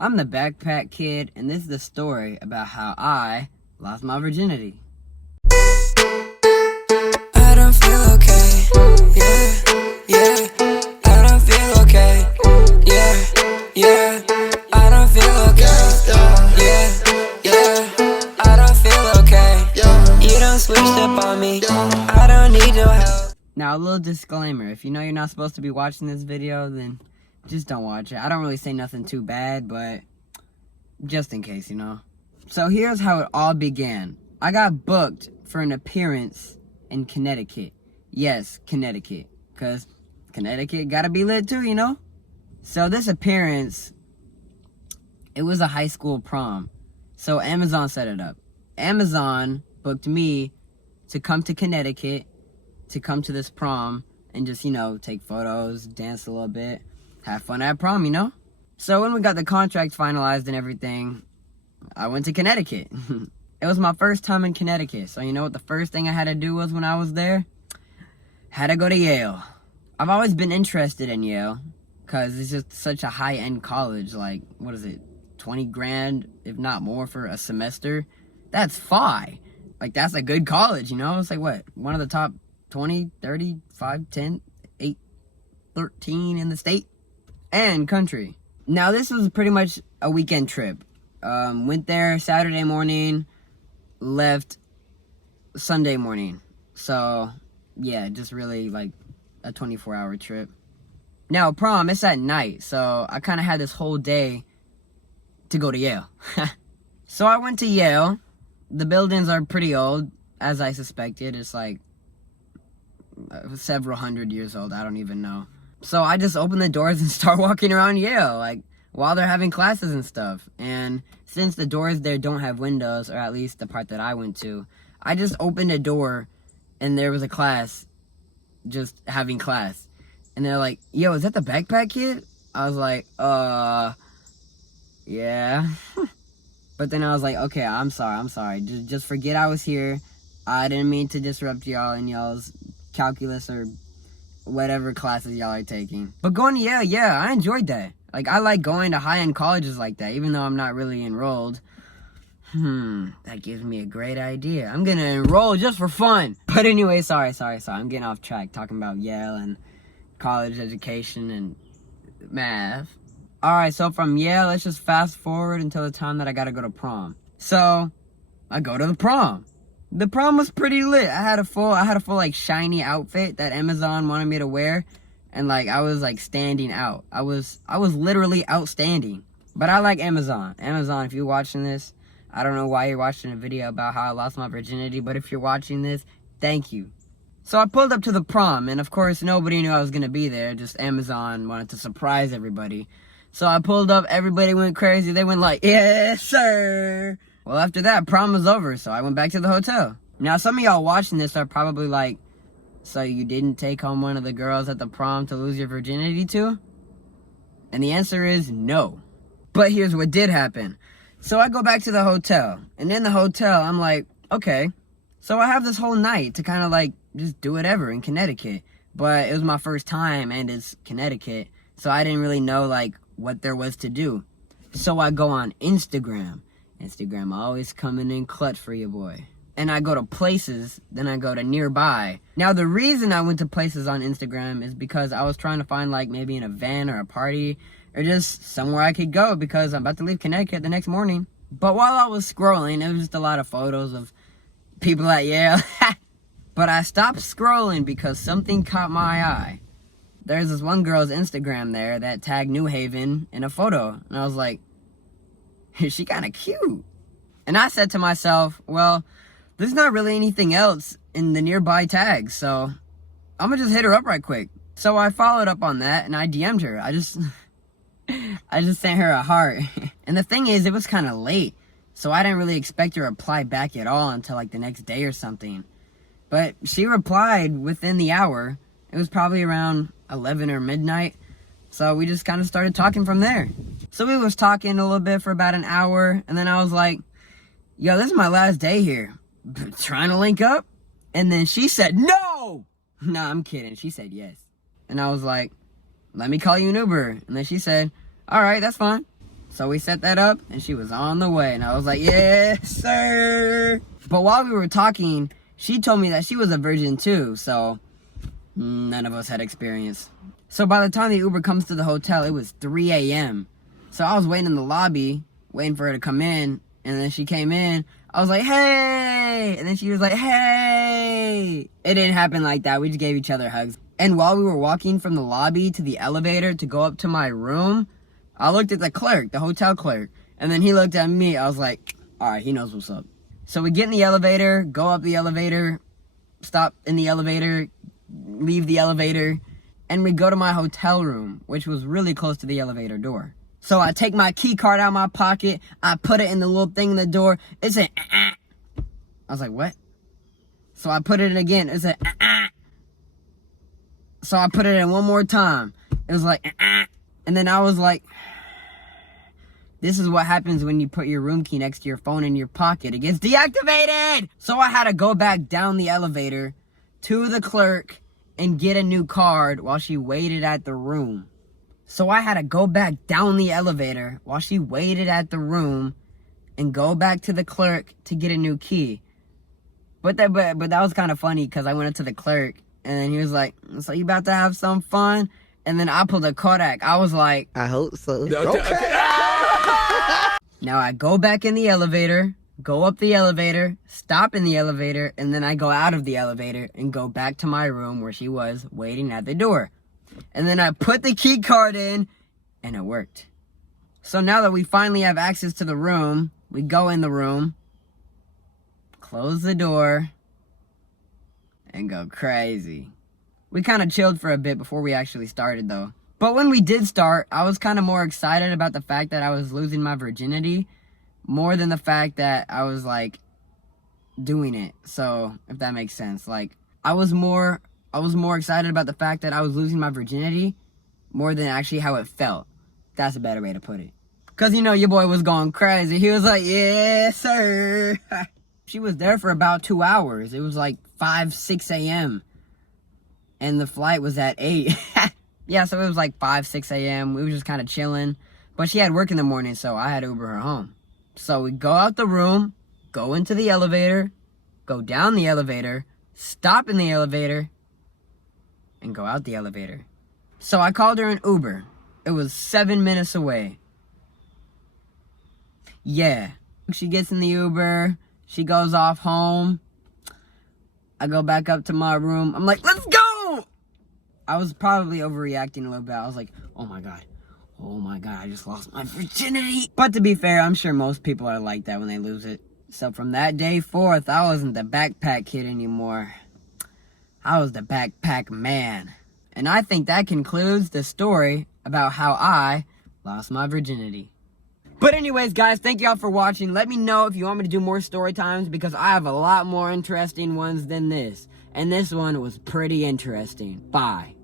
I'm the backpack kid, and this is the story about how I lost my virginity. I don't feel okay, yeah, I don't feel okay, yeah, I don't feel okay, yeah, I don't feel okay, you done switched up on me, I don't need your help. Now, a little disclaimer, if you know you're not supposed to be watching this video, then just don't watch it. I don't really say nothing too bad, but just in case, you know. So here's how it all began. I got booked for an appearance in Connecticut. Yes, Connecticut, because Connecticut gotta be lit too, you know. So this appearance, it was a high school prom. So Amazon set it up. Amazon booked me to come to Connecticut, to come to this prom and just, you know, take photos, dance a little bit, have fun at prom, you know? So when we got the contract finalized and everything, I went to Connecticut. It was my first time in Connecticut. So you know what the first thing I had to do was when I was there? Had to go to Yale. I've always been interested in Yale because it's just such a high-end college. Like, what is it? 20 grand, if not more, for a semester? That's FI. Like, that's a good college, you know? It's like, what? One of the top 20, 30, 5, 10, 8, 13 in the state and country. Now, this was pretty much a weekend trip. Went there Saturday morning, left Sunday morning. So, yeah, just really like a 24-hour trip. Now, prom, it's at night, so I kind of had this whole day to go to Yale. So I went to Yale. The buildings are pretty old, as I suspected. It's like several hundred years old. I don't even know. So I just opened the doors and start walking around Yale, like, while they're having classes and stuff. And since the doors there don't have windows, or at least the part that I went to, I just opened a door and there was a class just having class. And they're like, yo, is that the backpack kid? I was like, yeah. But then I was like, okay, I'm sorry. Just forget I was here. I didn't mean to disrupt y'all in y'all's calculus or whatever classes y'all are taking. But going to Yale, yeah, I enjoyed that. Like, I like going to high-end colleges like that, even though I'm not really enrolled. That gives me a great idea. I'm gonna enroll just for fun. But anyway, sorry. I'm getting off track talking about Yale and college education and math. Alright, so from Yale, let's just fast forward until the time that I gotta go to prom. So, I go to the prom. The prom was pretty lit. I had a full like shiny outfit that Amazon wanted me to wear, and like I was like standing out. I was literally outstanding. But I like Amazon. Amazon, if you're watching this, I don't know why you're watching a video about how I lost my virginity, but if you're watching this, thank you. So I pulled up to the prom, and of course nobody knew I was gonna be there. Just Amazon wanted to surprise everybody. So I pulled up, everybody went crazy. They went like, yes, sir. Well, after that, prom was over, so I went back to the hotel. Now, some of y'all watching this are probably like, so you didn't take home one of the girls at the prom to lose your virginity to? And the answer is no. But here's what did happen. So I go back to the hotel, and in the hotel, I'm like, okay, so I have this whole night to kind of like just do whatever in Connecticut. But it was my first time, and it's Connecticut, so I didn't really know like what there was to do. So I go on Instagram. Instagram always coming in clutch for you, boy. And I go to places, then I go to nearby. Now, the reason I went to places on Instagram is because I was trying to find, like, maybe an event or a party or just somewhere I could go because I'm about to leave Connecticut the next morning. But while I was scrolling, it was just a lot of photos of people at Yale. But I stopped scrolling because something caught my eye. There's this one girl's Instagram there that tagged New Haven in a photo. And I was like, she kind of cute. And I said to myself, well, there's not really anything else in the nearby tags, so I'm gonna just hit her up right quick. So I followed up on that and I DM'd her. I just sent her a heart. And the thing is, it was kind of late, so I didn't really expect her to reply back at all until like the next day or something. But she replied within the hour. It was probably around 11 or midnight. So we just kind of started talking from there. So we was talking a little bit for about an hour, and then I was like, yo, this is my last day here. Trying to link up? And then she said, no! Nah, I'm kidding. She said yes. And I was like, let me call you an Uber. And then she said, all right, that's fine. So we set that up, and she was on the way. And I was like, yes, sir. But while we were talking, she told me that she was a virgin too. So none of us had experience. So by the time the Uber comes to the hotel, it was 3 a.m. So I was waiting in the lobby, waiting for her to come in. And then she came in. I was like, hey. And then she was like, hey. It didn't happen like that. We just gave each other hugs. And while we were walking from the lobby to the elevator to go up to my room, I looked at the clerk, the hotel clerk. And then he looked at me. I was like, all right, he knows what's up. So we get in the elevator, go up the elevator, stop in the elevator, leave the elevator, and we go to my hotel room, which was really close to the elevator door. So I take my key card out of my pocket, I put it in the little thing in the door, it said, I was like, what? So I put it in again, it said, So I put it in one more time, it was like, and then I was like, this is what happens when you put your room key next to your phone in your pocket. It gets deactivated! So I had to go back down the elevator to the clerk and get a new card while she waited at the room. So I had to go back down the elevator while she waited at the room and go back to the clerk to get a new key. But that was kind of funny because I went up to the clerk and then he was like, so you about to have some fun? And then I pulled a Kodak. I was like, I hope so. Okay. Now I go back in the elevator, go up the elevator, stop in the elevator, and then I go out of the elevator and go back to my room where she was waiting at the door. And then I put the key card in and it worked. So now that we finally have access to the room, we go in the room, close the door, and go crazy. We kind of chilled for a bit before we actually started though. But when we did start, I was kind of more excited about the fact that I was losing my virginity more than the fact that I was like doing it. So if that makes sense, like I was more excited about the fact that I was losing my virginity more than actually how it felt. That's a better way to put it. Cause you know, your boy was going crazy. He was like, yes, sir. She was there for about 2 hours. It was like 5, 6 a.m. And the flight was at 8. Yeah, so it was like 5, 6 a.m. We were just kind of chilling. But she had work in the morning, so I had to Uber her home. So we go out the room, go into the elevator, go down the elevator, stop in the elevator, and go out the elevator. So I called her an Uber. It was 7 minutes away. Yeah. She gets in the Uber. She goes off home. I go back up to my room. I'm like, let's go! I was probably overreacting a little bit. I was like, oh my God, I just lost my virginity. But to be fair, I'm sure most people are like that when they lose it. So from that day forth, I wasn't the backpack kid anymore. I was the backpack man. And I think that concludes the story about how I lost my virginity. But anyways, guys, thank y'all for watching. Let me know if you want me to do more story times because I have a lot more interesting ones than this. And this one was pretty interesting. Bye.